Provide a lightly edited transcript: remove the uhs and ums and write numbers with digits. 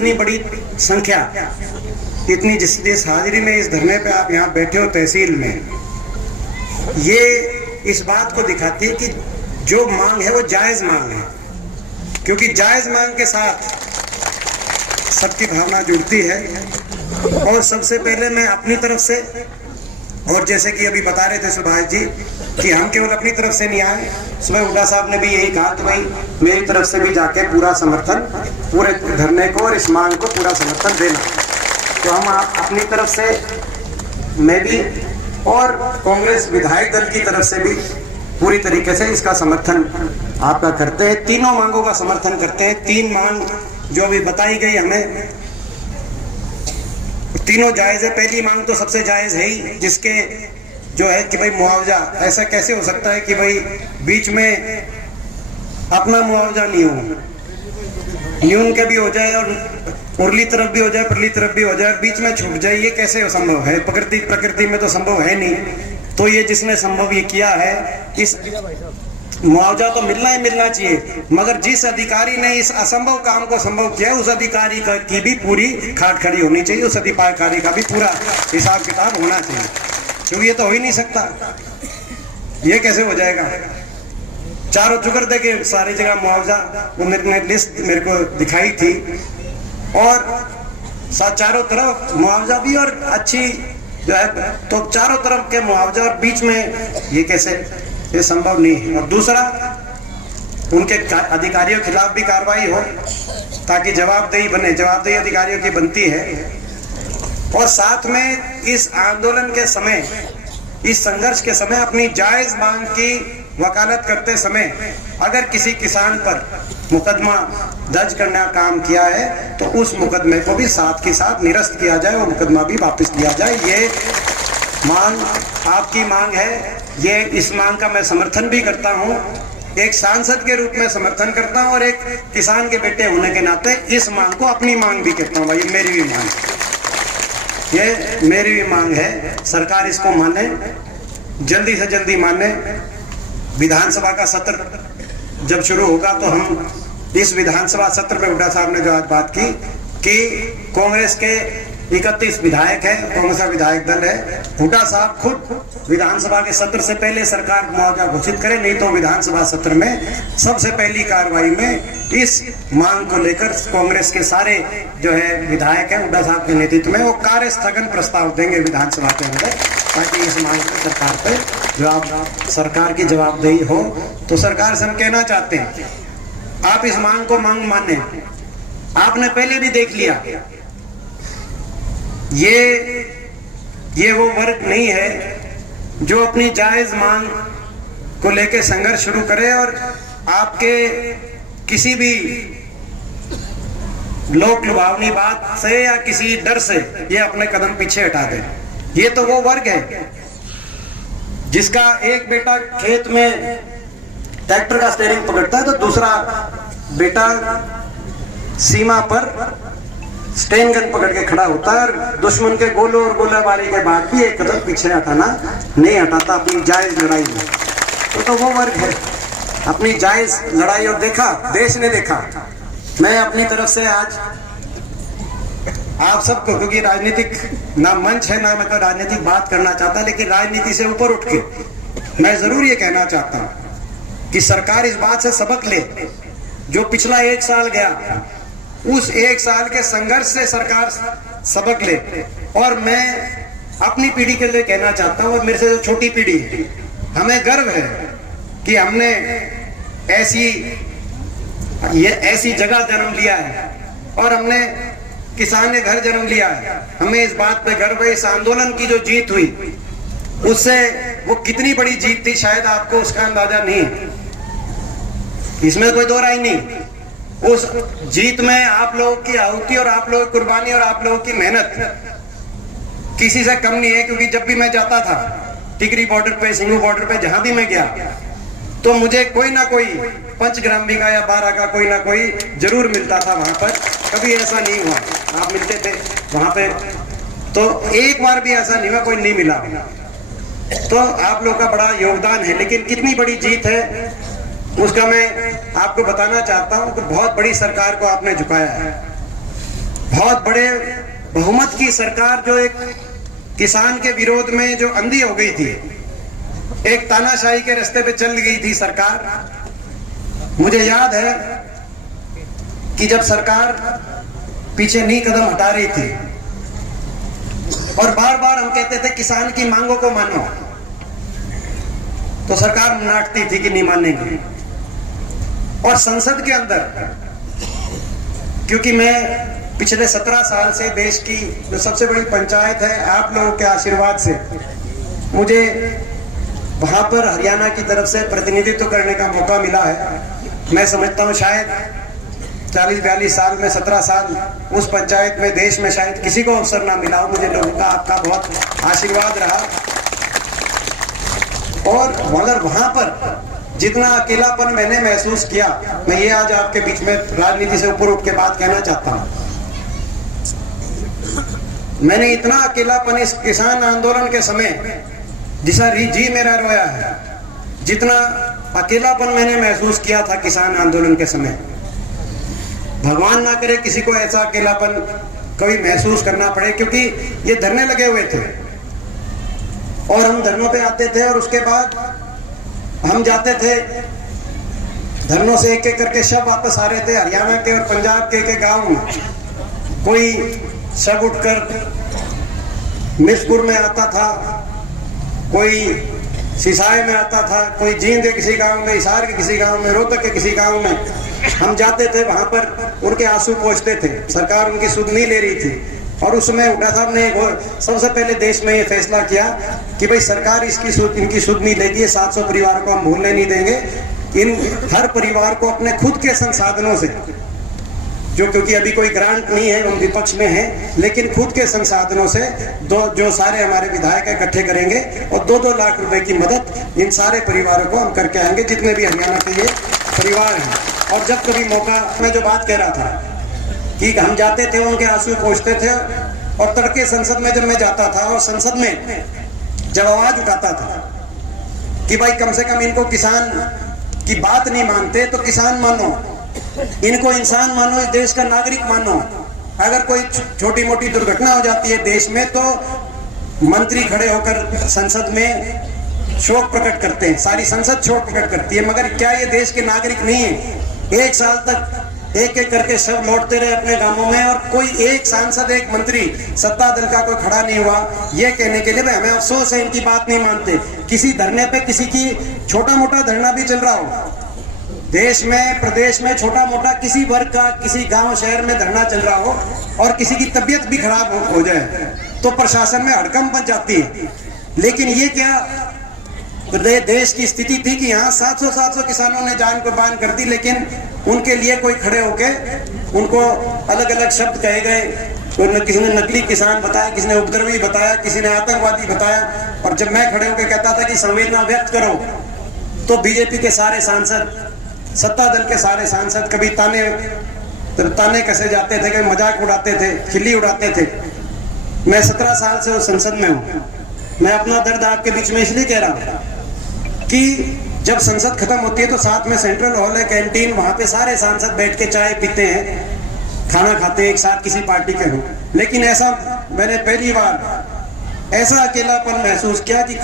इतनी बड़ी संख्या, इतनी जिस हाजिरी में इस धरने पे आप यहाँ बैठे हो तहसील में, ये इस बात को दिखाती है कि जो मांग है वो जायज मांग है, क्योंकि जायज मांग के साथ सबकी भावना जुड़ती है। और सबसे पहले मैं अपनी तरफ से, और जैसे कि अभी बता रहे थे सुभाष जी कि हम केवल अपनी तरफ से नहीं आए, सुबह हुड्डा साहब ने भी यही कहा कि भाई मेरी तरफ से भी जाके पूरा समर्थन, पूरे धरने को और इस मांग को पूरा समर्थन देना। तो हम अपनी तरफ से, मैं भी और कांग्रेस विधायक दल की तरफ से भी पूरी तरीके से इसका समर्थन आपका करते हैं। तीनों मांगों का समर्थन करते हैं। तीन मांग जो अभी बताई गई हमें, तीनों जायज है। पहली मांग तो सबसे जायज है ही, जिसके जो है कि भाई मुआवजा, ऐसा कैसे हो सकता है कि भाई बीच में अपना मुआवजा नहीं हो, न्यून के भी हो जाए और उर्ली तरफ भी हो जाए, परली तरफ भी हो जाए, बीच में छूट जाए, ये कैसे संभव है? प्रकृति में तो संभव है नहीं। तो ये जिसने संभव ये किया है, इस मुआवजा तो मिलना ही मिलना चाहिए, मगर जिस अधिकारी ने इस असंभव काम को संभव किया, उस अधिकारी की भी पूरी खाट खड़ी होनी चाहिए, उस अधिकारी का भी पूरा हिसाब किताब होना चाहिए, क्योंकि ये तो हो ही नहीं सकता। ये कैसे हो जाएगा? चारों चुकर दे के सारी जगह मुआवजा, वो मेरे ने लिस्ट मेरे को दिखाई थी, और चारों तरफ मुआवजा भी और अच्छी जो है, तो चारों तरफ के मुआवजा और बीच में ये कैसे? ये संभव नहीं है। और दूसरा, उनके अधिकारियों के खिलाफ भी कार्रवाई हो ताकि जवाबदेही बने, जवाबदेही अधिकारियों की बनती है। और साथ में इस आंदोलन के समय, इस संघर्ष के समय अपनी जायज मांग की वकालत करते समय अगर किसी किसान पर मुकदमा दर्ज करने का काम किया है तो उस मुकदमे को भी साथ के साथ निरस्त किया जाए और मुकदमा भी वापस लिया जाए। ये मांग आपकी मांग है, ये इस मांग का मैं समर्थन भी करता हूँ, एक सांसद के रूप में समर्थन करता हूँ, और एक किसान के बेटे होने के नाते इस मांग को अपनी मांग भी कहता हूँ। भाई मेरी भी मांग, ये मेरी भी मांग है, सरकार इसको माने, जल्दी से जल्दी माने। विधानसभा का सत्र जब शुरू होगा तो हम इस विधानसभा सत्र में हुड्डा साहब ने जो आज बात की कि कांग्रेस के 31 विधायक है, कांग्रेस का विधायक दल है, हुड्डा साहब खुद विधानसभा के सत्र से पहले सरकार मुआवजा घोषित करे, नहीं तो विधानसभा सत्र में सबसे पहली कार्रवाई में इस मांग को लेकर कांग्रेस के सारे जो है विधायक है हुड्डा साहब के नेतृत्व में वो कार्य स्थगन प्रस्ताव देंगे विधानसभा के अंदर, ताकि इस मांग पर सरकार पे जवाब, सरकार की जवाबदेही हो। तो सरकार से हम कहना चाहते हैं, आप इस मांग को मांग माने। आपने पहले भी देख लिया, ये वो वर्ग नहीं है जो अपनी जायज मांग को लेकर संघर्ष शुरू करे और आपके किसी भी लोक लुभावनी बात से या किसी डर से ये अपने कदम पीछे हटा दे। ये तो वो वर्ग है जिसका एक बेटा खेत में ट्रैक्टर का स्टीयरिंग पकड़ता है तो दूसरा बेटा सीमा पर स्टेन गन पकड़ के खड़ा होता है, और दुश्मन के गोलों और गोलाबारी के बाद भी एक कदम पीछे हटाना नहीं हटाता अपनी जायज लड़ाई में। तो वो वर्ग है अपनी जायज लड़ाई, और देखा, देश ने देखा। मैं अपनी तरफ से आज आप सबको, क्योंकि राजनीतिक ना मंच है ना मैं तो राजनीतिक बात करना चाहता, लेकिन राजनीति से ऊपर उठ के मैं जरूर ये कहना चाहता हूँ कि सरकार इस बात से सबक ले, जो पिछला 1 साल गया उस 1 साल के संघर्ष से सरकार सबक ले। और मैं अपनी पीढ़ी के लिए कहना चाहता हूँ, और मेरे से जो छोटी पीढ़ी है, हमें गर्व है कि हमने ऐसी जगह जन्म लिया है और हमने किसान ने घर जन्म लिया है। हमें इस बात पे गर्व है, इस आंदोलन की जो जीत हुई उससे वो कितनी बड़ी जीत थी शायद आपको उसका अंदाजा नहीं, इसमें कोई दो राय नहीं। उस जीत में आप लोगों की आहुति और आप लोगों की कुर्बानी और आप लोगों की मेहनत किसी से कम नहीं है, क्योंकि जब भी मैं जाता था टिकरी बॉर्डर पे, सिंगू बॉर्डर पे, जहां भी मैं गया तो मुझे कोई ना कोई पंचग्रामी का या 12 का कोई ना कोई जरूर मिलता था वहां पर। कभी ऐसा नहीं हुआ, आप मिलते थे वहां पे, तो एक बार भी ऐसा नहीं हुआ कोई नहीं मिला। तो आप लोग का बड़ा योगदान है, लेकिन कितनी बड़ी जीत है उसका मैं आपको बताना चाहता हूं कि बहुत बड़ी सरकार को आपने झुकाया है। बहुत बड़े बहुमत की सरकार जो एक किसान के विरोध में जो अंधी हो गई थी, एक तानाशाही के रास्ते पे चल गई थी सरकार। मुझे याद है कि जब सरकार पीछे नी कदम हटा रही थी और बार बार हम कहते थे किसान की मांगों को मानो, तो सरकार नाटती थी कि नहीं मानेंगे। और संसद के अंदर, क्योंकि मैं पिछले 17 साल से देश की जो सबसे बड़ी पंचायत है, आप लोगों के आशीर्वाद से मुझे वहां पर हरियाणा की तरफ से प्रतिनिधित्व करने का मौका मिला है। मैं समझता हूं शायद 40-42 साल में 17 साल उस पंचायत में, देश में शायद किसी को अवसर ना मिला हो। मुझे लोगों का, आपका बहुत आशीर्वाद रहा। और मगर वहां पर जितना अकेलापन मैंने महसूस किया, मैं ये आज आपके बीच में राजनीति से ऊपर उठ के बात कहना चाहता हूं। मैंने इतना अकेलापन इस किसान आंदोलन के समय जिसा जी मेरा रोया है, जितना अकेलापन मैंने महसूस किया था किसान आंदोलन के समय, भगवान ना करे किसी को ऐसा अकेलापन कभी महसूस करना पड़े। क्योंकि ये धरने लगे हुए थे और हम धरनों पे आते थे और उसके बाद हम जाते थे धरनों से, एक एक करके शव वापस आ रहे थे हरियाणा के और पंजाब के गांव में। कोई शव उठकर मिर्चपुर में आता था, कोई सिसाई में आता था, कोई जींद के किसी गांव में, हिसार के किसी गांव में, रोहतक के किसी गांव में। हम जाते थे, वहां पर उनके आंसू पहुंचते थे। सरकार उनकी सुध नहीं ले रही थी और उसमें हुड्डा साहब ने सबसे पहले देश में ये फैसला किया कि भाई सरकार इनकी सुध नहीं लेगी, 700 परिवारों को हम भूलने नहीं देंगे। इन हर परिवार को अपने खुद के संसाधनों से, जो क्योंकि अभी कोई ग्रांट नहीं है, हम विपक्ष में हैं, लेकिन खुद के संसाधनों से जो सारे हमारे विधायक इकट्ठे करेंगे और 2-2 लाख रुपए की मदद इन सारे परिवारों को हम करके आएंगे, जितने भी हरियाणा के ये परिवार हैं। और जब कभी मौका, मैं जो बात कह रहा था कि हम जाते थे, उनके आंसू पहुंचते थे और तड़के संसद में जब मैं जाता था और संसद में जब आवाज उठाता था कि भाई कम से कम इनको किसान की बात नहीं मानते तो किसान मानो, इनको इंसान मानो, इस देश का नागरिक मानो। अगर कोई छोटी मोटी दुर्घटना हो जाती है देश में तो मंत्री खड़े होकर संसद में शोक प्रकट करते हैं, सारी संसद शोक प्रकट करती है। मगर क्या ये देश के नागरिक नहीं है? 1 साल तक एक एक करके सब लौटते रहे अपने गांवों में और कोई एक सांसद, एक मंत्री सत्ता दल का कोई खड़ा नहीं हुआ ये कहने के लिए भाई हमें अफसोस है, इनकी बात नहीं मानते। किसी धरने पे किसी की छोटा मोटा धरना भी चल रहा हो, देश में, प्रदेश में छोटा मोटा किसी वर्ग का, किसी गांव शहर में धरना चल रहा हो और किसी की तबीयत भी खराब हो जाए तो प्रशासन में हड़कंप मच जाती है। लेकिन ये क्या देश की स्थिति थी कि यहाँ 700 किसानों ने जान कुर्बान कर दी, लेकिन उनके लिए कोई खड़े होके उनको अलग अलग शब्द कहे गए। किसी ने नकली किसान बताया, किसी ने उपद्रवी बताया, किसी ने आतंकवादी बताया। और जब मैं खड़े होकर कहता था कि संवेदना व्यक्त करो, तो बीजेपी के सारे सांसद, सत्ता दल के सारे सांसद कभी ताने कसे जाते थे, कभी मजाक उड़ाते थे, खिल्ली उड़ाते थे। मैं 17 साल से उस संसद में हूँ। मैं अपना दर्द आपके बीच में इसलिए कह रहा हूँ कि जब संसद खत्म होती है तो साथ में सेंट्रल हॉल है, कैंटीन, वहां पे सारे सांसद बैठ के चाय पीते हैं, खाना खाते हैं एक साथ, किसी पार्टी के हो। लेकिन ऐसा मैंने पहली बार ऐसा अकेलापन महसूस किया कि